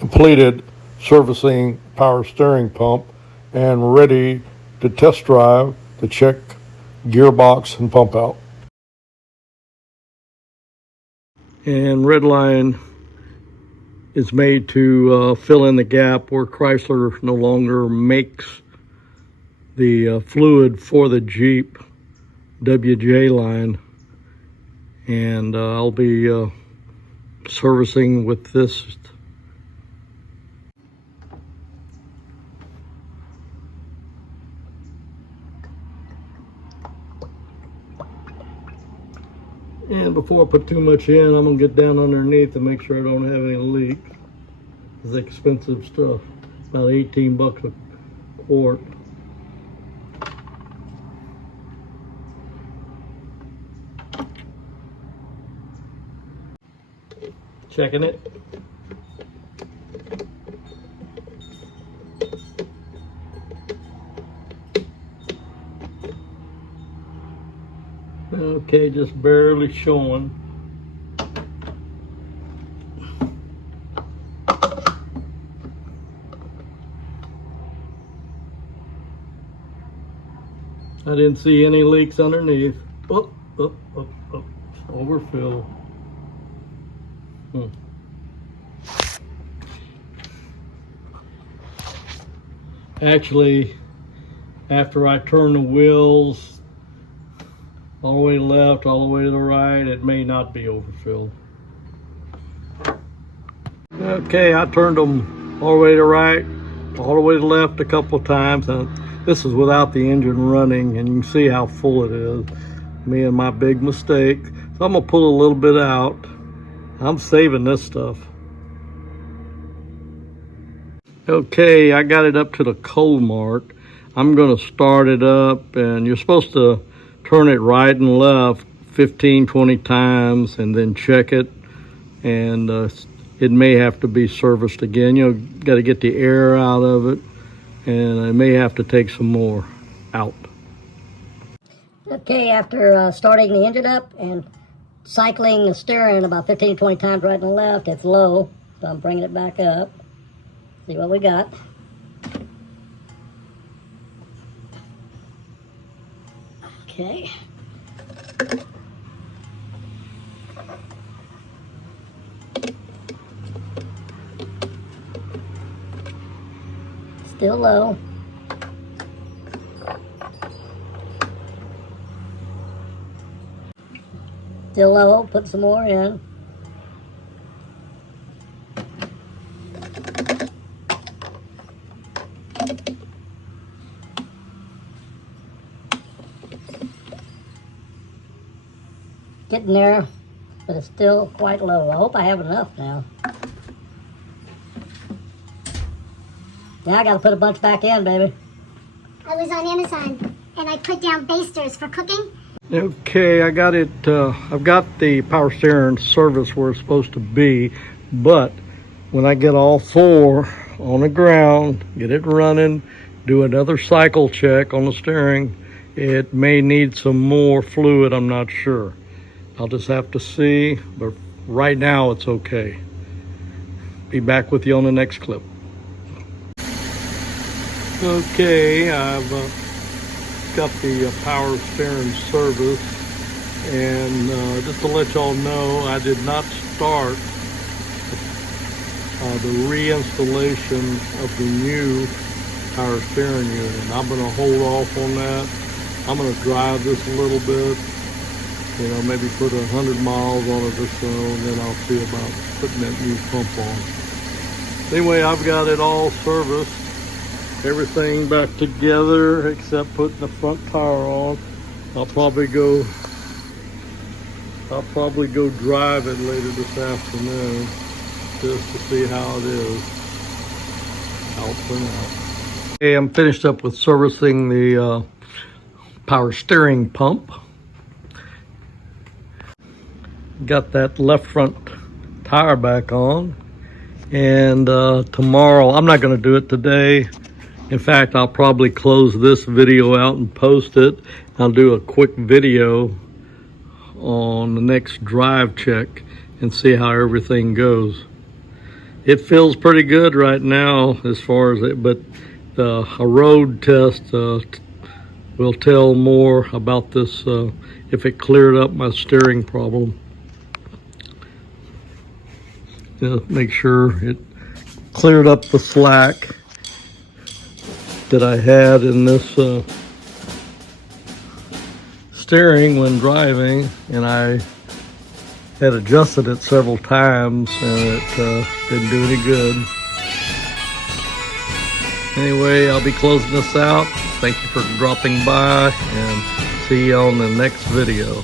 completed servicing power steering pump and ready to test drive to check gearbox and pump out. And red line is made to fill in the gap where Chrysler no longer makes the fluid for the Jeep WJ line, and I'll be servicing with this. And before I put too much in, I'm gonna get down underneath and make sure I don't have any leaks. It's expensive stuff, about 18 bucks a quart. Checking it. Okay, just barely showing. I didn't see any leaks underneath. Oh, overfill. Actually, after I turn the wheels all the way to the left, all the way to the right, it may not be overfilled. Okay, I turned them all the way to the right, all the way to the left a couple of times, and this is without the engine running, and you can see how full it is. Me and my big mistake. So I'm gonna pull a little bit out. I'm saving this stuff. Okay, I got it up to the cold mark. I'm gonna start it up, and you're supposed to turn it right and left 15-20 times and then check it, and it may have to be serviced again. You know, got to get the air out of it, and I may have to take some more out. Okay, after starting the engine up and cycling the steering about 15-20 times right and left, it's low, so I'm bringing it back up. See what we got. Okay. Still low. Still low, put some more in. Getting there, but it's still quite low. I hope I have enough now. Now I gotta put a bunch back in, baby. I was on Amazon and I put down basters for cooking. Okay, I got it. I've got the power steering service where it's supposed to be, but when I get all four on the ground, get it running, do another cycle check on the steering, it may need some more fluid. I'm not sure. I'll just have to see, but right now it's okay. Be back with you on the next clip. Okay, I've got the power steering service, and just to let y'all know, I did not start the reinstallation of the new power steering unit. I'm going to hold off on that. I'm going to drive this a little bit, you know, maybe put 100 miles on it or so, and then I'll see about putting that new pump on. Anyway, I've got it all serviced. Everything back together except putting the front tire on. I'll probably go drive it later this afternoon just to see how it is. Out for now. Okay, I'm finished up with servicing the power steering pump. Got that left front tire back on, and tomorrow, I'm not going to do it today. In fact, I'll probably close this video out and post it. I'll do a quick video on the next drive check and see how everything goes. It feels pretty good right now as far as it, but a road test will tell more about this if it cleared up my steering problem. Make sure it cleared up the slack that I had in this steering when driving, and I had adjusted it several times and it didn't do any good. Anyway, I'll be closing this out. Thank you for dropping by, and see you on the next video.